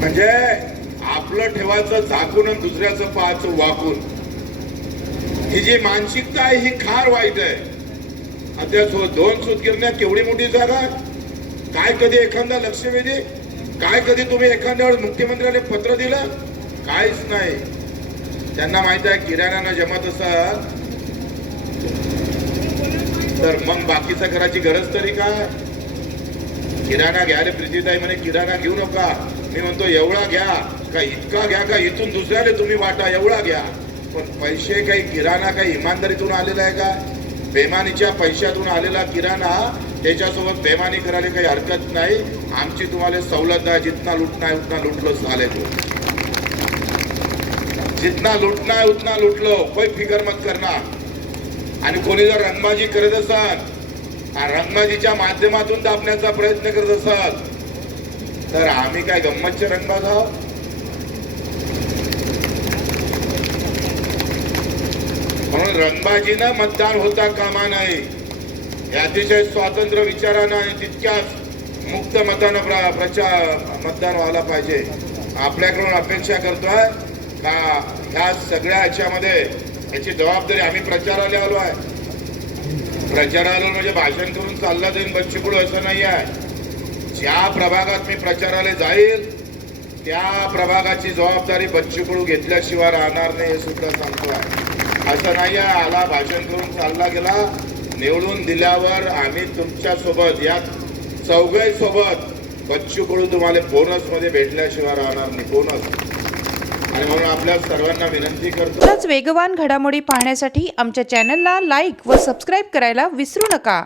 म्हणजे आपलं ठेवायचं झाकून आणि दुसऱ्याचं पाहायचं वाकून. ही जी मानसिकता आहे ही फार वाईट आहे. आता त्या दोन सुतगिरण्या केवढी मोठी जागा? काय कधी एखादा लक्षवेधी? काय कधी तुम्ही एखाद्या वेळेस मुख्यमंत्र्याने पत्र दिलं? काहीच नाही. त्यांना माहीत आहे किराण्यानं जमत असाल. तर मग बाकीचं करायची गरज तरी काय? किराणा घ्या रे प्रीतीताई म्हणे किराणा घेऊ नका. मी म्हणतो एवढा घ्या. का इतका घ्या का? इथून दुसऱ्याला तुम्ही वाटा एवढा घ्या. पण पैसे काही किराणा काही इमानदारीतून आलेला आहे का? बेमानीच्या पैशातून आलेला किराणा त्याच्यासोबत बेमानी करायला काही हरकत नाही. आमची तुम्हाला सवलत आहे. जितना लुटना आहे उतना लुटलो झाले तो. जितना लुटना आहे उतना लुटलो. कोई फिकर मत करणार आणि कोणी जर रंगबाजी करत असाल रंगबाजीच्या माध्यमातून दाबण्याचा प्रयत्न करत असाल तर आम्ही काय गंमतचे रंगबाज आहोत? म्हणून रंगबाजीनं मतदान होता कामा नये हे अतिशय स्वातंत्र्य विचारानं आणि तितक्याच मुक्त मतानं प्र- प्रचार मतदान व्हायला पाहिजे. आपल्याकडून अपेक्षा करतोय का ह्या सगळ्या ह्याच्यामध्ये याची जबाबदारी आम्ही प्रचाराला आलो आहे. प्रचाराला म्हणजे भाषण करून चालला जाईल बच्चीकुळ असं नाही आहे. ज्या प्रभागात मी प्रचाराला जाईल त्या प्रभागाची जबाबदारी बच्चूकडू घेतल्याशिवाय राहणार नाही हे सुद्धा सांगतो आहे. असं नाही आहे आला भाषण करून चालला गेला निवडून दिल्यावर आम्ही तुमच्यासोबत या चौघाई सोबत तुम्हाला बोनसमध्ये भेटल्याशिवाय राहणार नाही. बोनस आणि म्हणून आपल्या सर्वांना विनंती करतो. वेगवान घडामोडी पाहण्यासाठी आमच्या चॅनलला लाईक व सबस्क्राईब करायला विसरू नका.